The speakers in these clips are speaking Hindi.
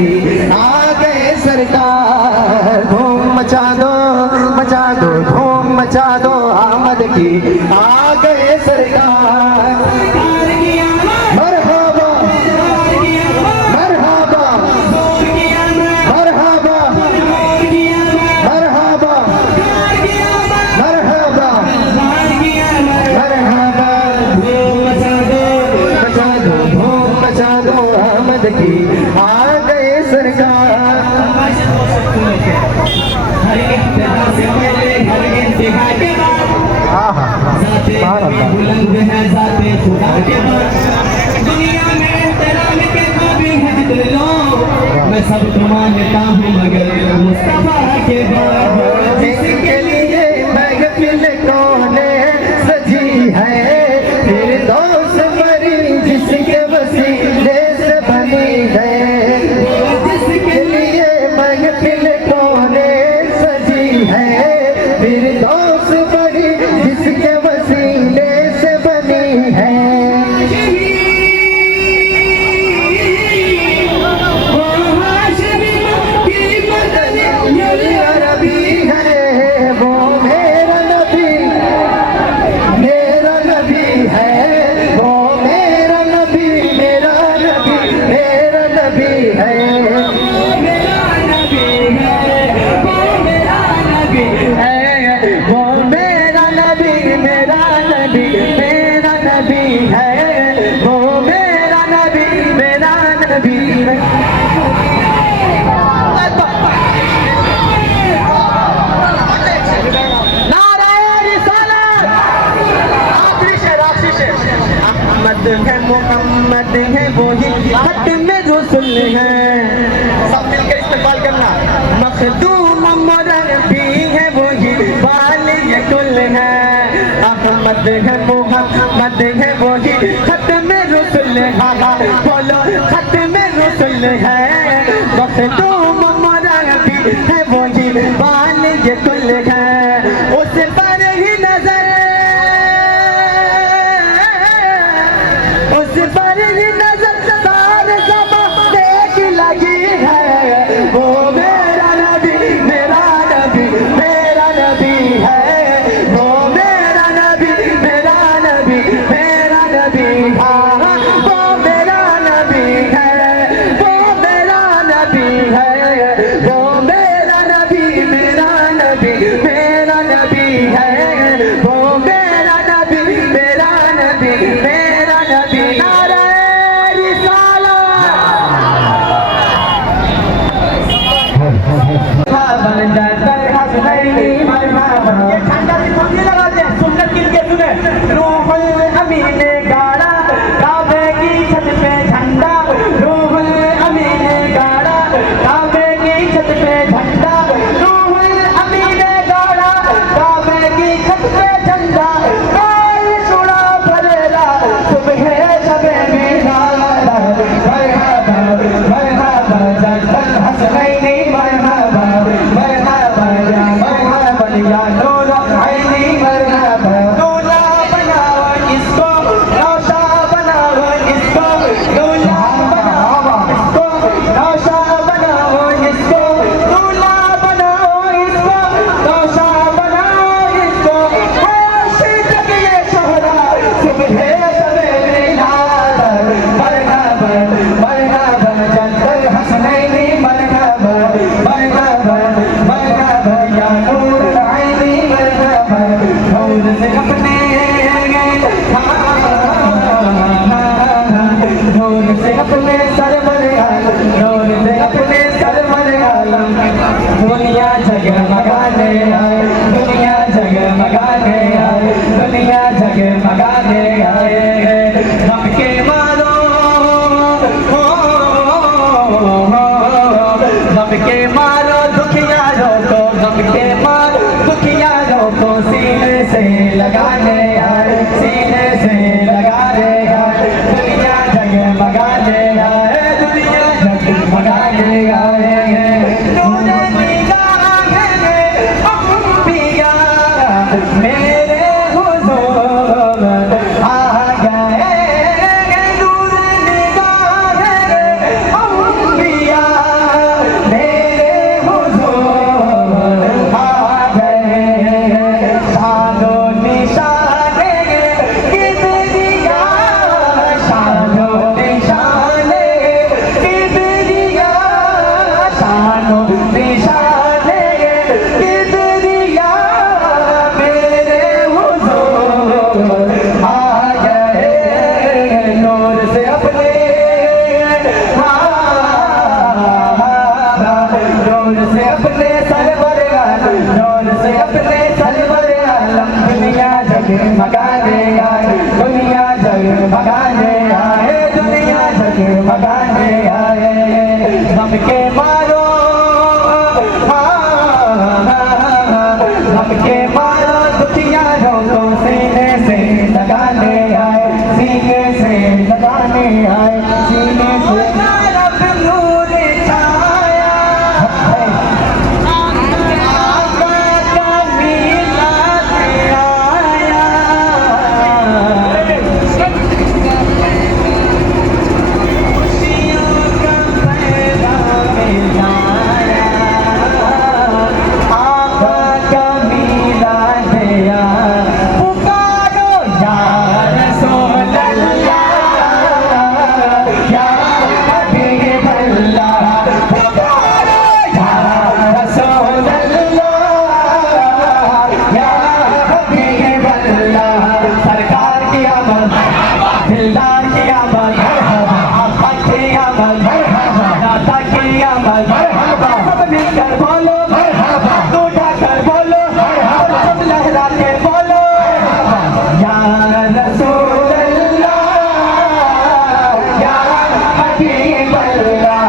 की आ गए सरकार। धूम मचा दो धूम मचा दो आमद की आ गए सरकार। मरहबा मरहबा मरहबा मरहबा मरहबा मरहबा। धूम मचा दो आमद की आ गए सरकार। बुलंद है जाते खुदा के बाद दुनिया में एहतराम के काबिल है जितने लोग मैं सबको मानता हूँ मगर मुस्तफा के बाद जिसके लिए महफिल कौने सजी है फिर दोस्त मरी जिसके वसीले से बनी है। जिसके लिए महफिल कौने सजी है फिर दोस्त मरी जिसके वसीले से बनी है। मोहम्मद है वो ही खत में रसूल है। सब मिलकर इस्तेमाल करना। मखदूम मुरब्बी है वो ही वाली कुल है। अहमद है मोहम्मद है वो ही खत में रसूल है। बोलो खत में रसूल है। मखदूम मुरब्बी है वो ही वाली कुल है। उस पर ही नजर सारे ज़माने की लगी है। वो मेरा नबी मेरा नबी मेरा नबी है। वो मेरा नबी मेरा नबी मेरा नबी है। वो मेरा नबी है। वो मेरा नबी है। वो मेरा नबी मेरा नबी मेरा नबी है। वो मेरा नबी मेरा नबी मेरा नबी। ये ठंडा से कुंजी लगाते हैं। सुन्नत गिन के सुने। रूहुल अमीन ने गाड़ा काबे की छत पे झंडा। रूहुल अमीन ने गाड़ा काबे की छत पे झंडा। रूहुल अमीन ने गाड़ा काबे की छत पे झंडा। काल सुड़ा भरेला सुबह सबे मीना। मरहबा मरहबा जल हसनैनी मरहबा मरहबा या नूर आईनी मरहबा। दूल्हा बनाओ इसको नौशा बनाओ इसको। दूल्हा बनाओ इसको नौशा बनाओ इसको। दूल्हा बनाओ इसको नौशा बनाओ इसको। आशिक ये शोहरा सुबह सवेरे नादर। मरहबा मरहबा जल हसनैनी मरहबा मरहबा मरहबा या नूर से अपने नूर से अपने सर नूर से अपने सर दुनिया जगमगाने आए। दुनिया जगमगाने आए। दुनिया जगमगाने आए। धमके मारो धमके मारो दुखियारों को। धमके मारो दुखियारों को सीने से लगाने आए। सीने से लगाने आए। दुनिया जगमगाने आए। दुनिया जगमगाने आए। तूने निगाहें में अंबिया मेरे हुजूर आ गए। तूने निगाहें में अंबिया से अपने सरवर आलम, नूर से अपने सरवर आलम, दुनिया जगमगाने आए, दुनिया जगमगाने आए, दुनिया जगमगाने आए। हम के मारो हम के मारो दुखियारों को सीने से लगाने आए, सीने से लगाने आए, सीने से रब नूर छाया, आका का मिलाद आया, खुशियों का पैगाम लाया, आका का मिलाद आया। पुकारो या रसूल अल्लाह, या हबीब अल्लाह, पुकारो या रसूल अल्लाह, या हबीब अल्लाह। सरकार की आमद, दिलदार की आमद, आका की आमद, दाता की आमद, सब मिलकर बोलो हाथ उठाकर बोलो और सब लहरा के बोलो या रसूल अल्लाह, या हबीब अल्लाह,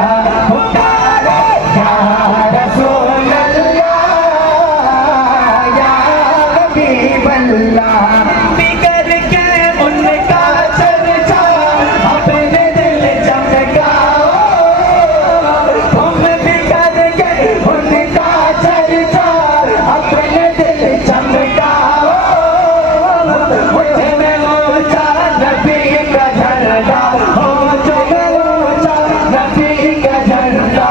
पुकारो या रसूल अल्लाह, या हबीब अल्लाह। बिगड़ के उनका चर्चा अपने दिल चमकाओ, तुम बिगड़ के उनका चर्चा अपने दिल चमकाओ। मुझ में ऊंचा नबी का झंडा, मुझ में ऊंचा नबी का झंडा,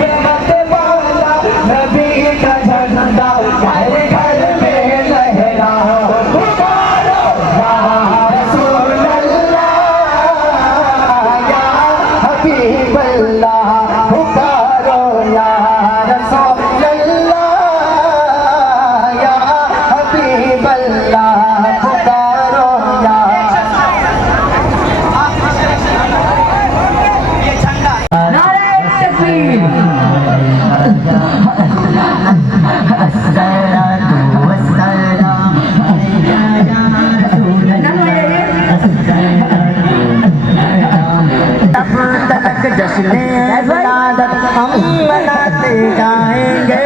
रहमत वाला नबी का झंडा घर घर में लहरा। पुकारो या रसूल अल्लाह, या हबीब अल्लाह, पुकारो या रसूल अल्लाह, या हबीब अल्लाह, पुकारो या नारे तकबीर। तब तक जश्न विलादत हम मनाते जाएंगे।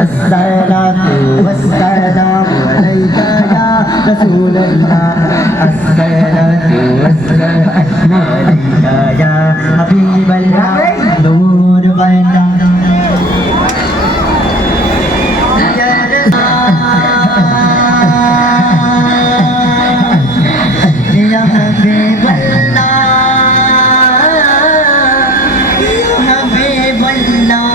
अस्सलातु वस्सलामु अलैका या रसूल अल्लाह, अस्सलातु वस्सलामु अलैका या हबीब अल्लाह, नूर वाला या या हबीब अल्लाह, या हबीब अल्लाह।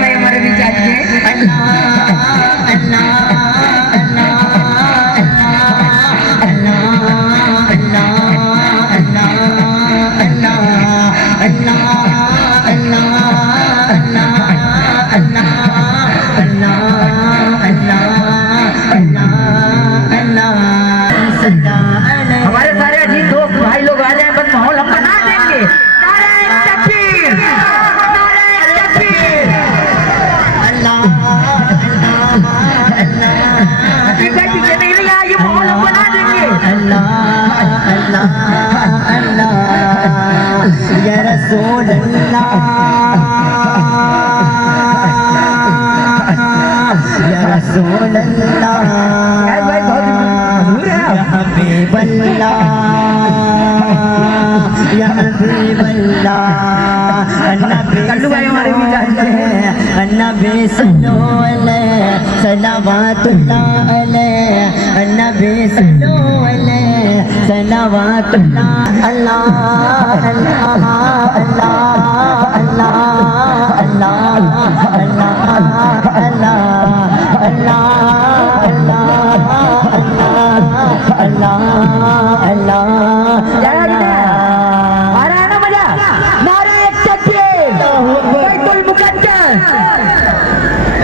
भाई हमारे बीच आज के अल्लाह अल्लाह अल्लाह अल्लाह अल्लाह अल्लाह अल्लाह अल्लाह अल्लाह अल्लाह अल्लाह हमारे सारे अजीत दोस्त भाई लोग आ जाए, बस माहौल हम बना देंगे। नारे तकबीर, नारे तकबीर। अल्लाह पीछे नहीं लिया, ये माहौल हम बना देंगे। अल्लाह अल्लाह अल्लाह या रसूल अल्लाह, या रसूल अल्लाह, या हबीब अल्लाह, या हबीब अल्लाह। अन्नबी सल्लल्लाहु अलैहि सलावतुल्लाह अलैहि, नबी सल्लो अलैहि सलावतुल्लाह अल्लाह अल्लाह अल्लाह अल्लाह अल्लाह अल्लाह अल्लाह अल्लाह अल्लाह अल्लाह अल्लाह आ रहा है ना मजा नारे तकबीर बैतुल मुकद्दस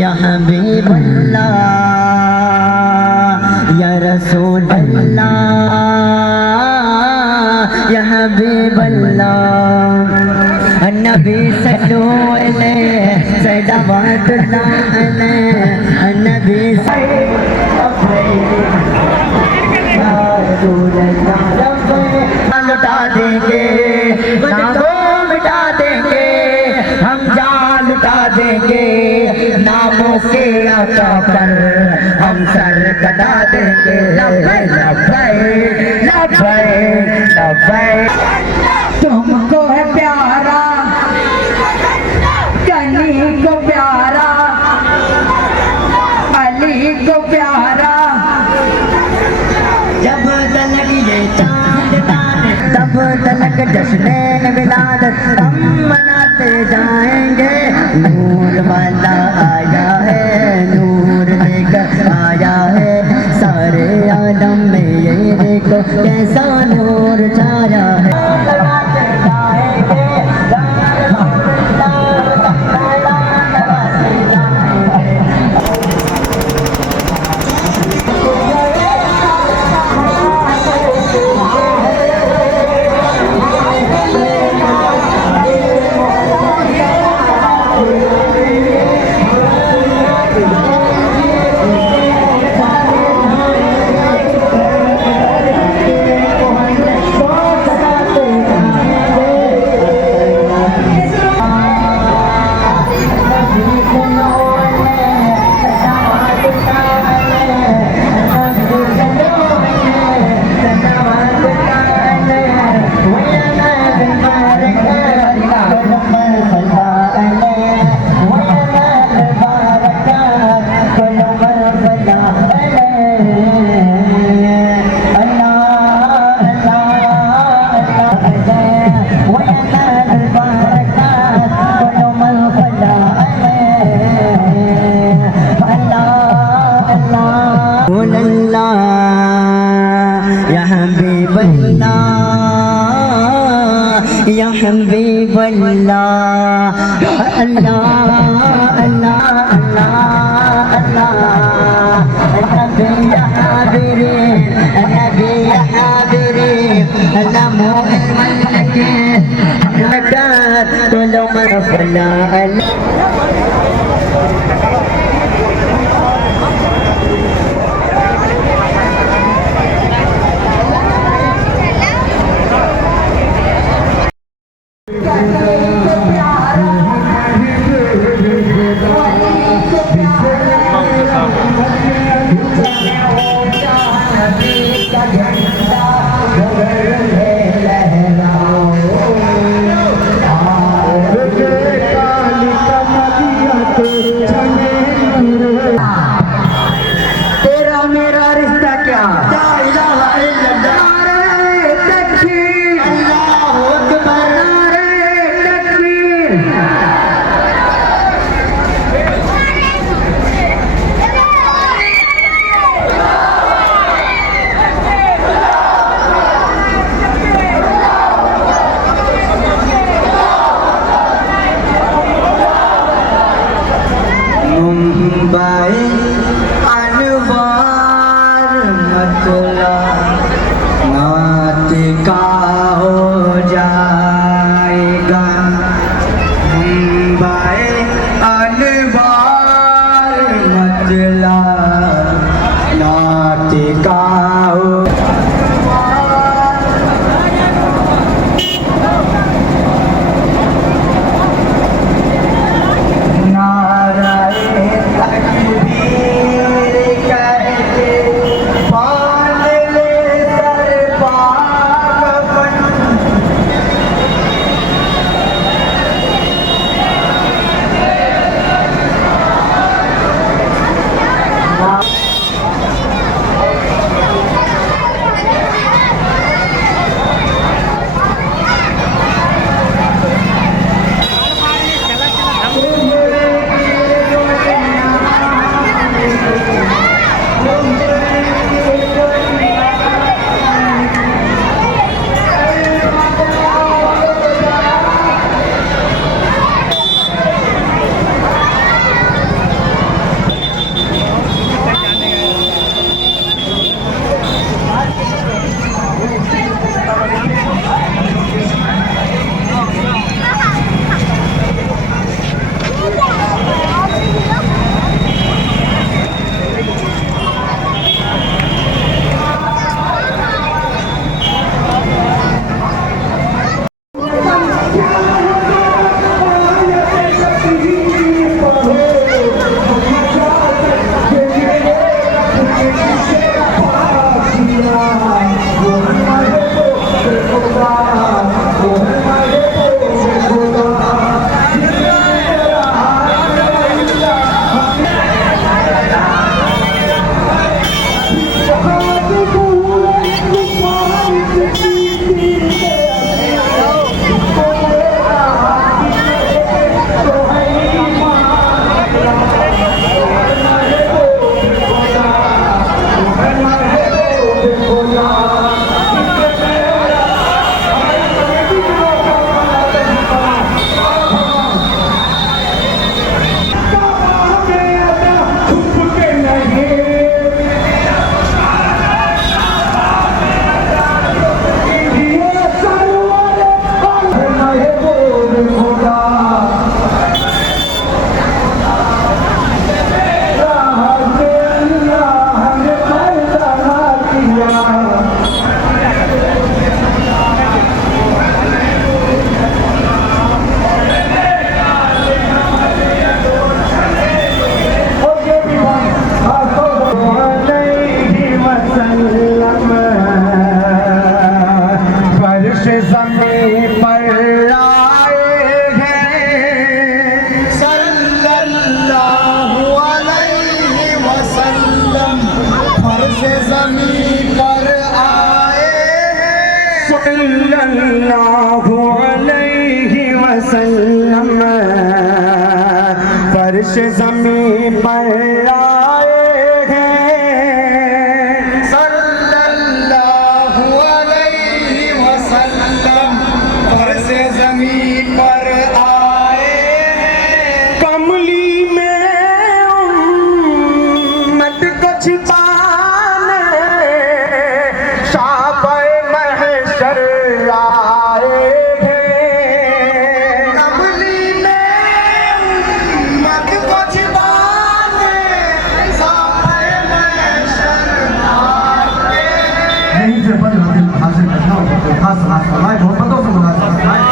या हबीब अल्लाह या रसूल अल्लाह या हबीब अल्लाह नबी सल्लल्लाहु अलैहि सलावतुल्लाह अलैहि नबी लुटा देंगे नामों मिटा देंगे हम जान लुटा देंगे नामों के आका पर हम सर कटा देंगे लब्बैक लब्बैक लब्बैक लब्बैक तुमको है प्यारा कनी को प्यारा अली को प्यारा जब तलक ये चांद तारे तब तलक जश्न विलादत हम मनाते जाएंगे नूर वाला आया है नूर लेकर आया है सारे आलम में ये देखो कैसा नूर छाया है लगाते जाएंगे या हबीब अल्लाह अल्लाह अल्लाह अल्लाह अल्लाह नबी या हाबिरीन नबी या हाबिरीन अल्लाह मोहम्मद लके नकार कुल मन फला सल्लल्लाहु अलैहि वसल्लम फर्श ज़मीन पर आए हैं। सल्लल्लाहु अलैहि वसल्लम फर्श ज़मीन पर आए हैं। कमली में उम्मत को छिपाने शाबे महशर आए हैं। कमली में उम्मत को छिपाने साए महशर आए हैं। यही से बल हासिल करना होगा तो खास हाथ लगाए मोहब्बतों से लगा सकता है।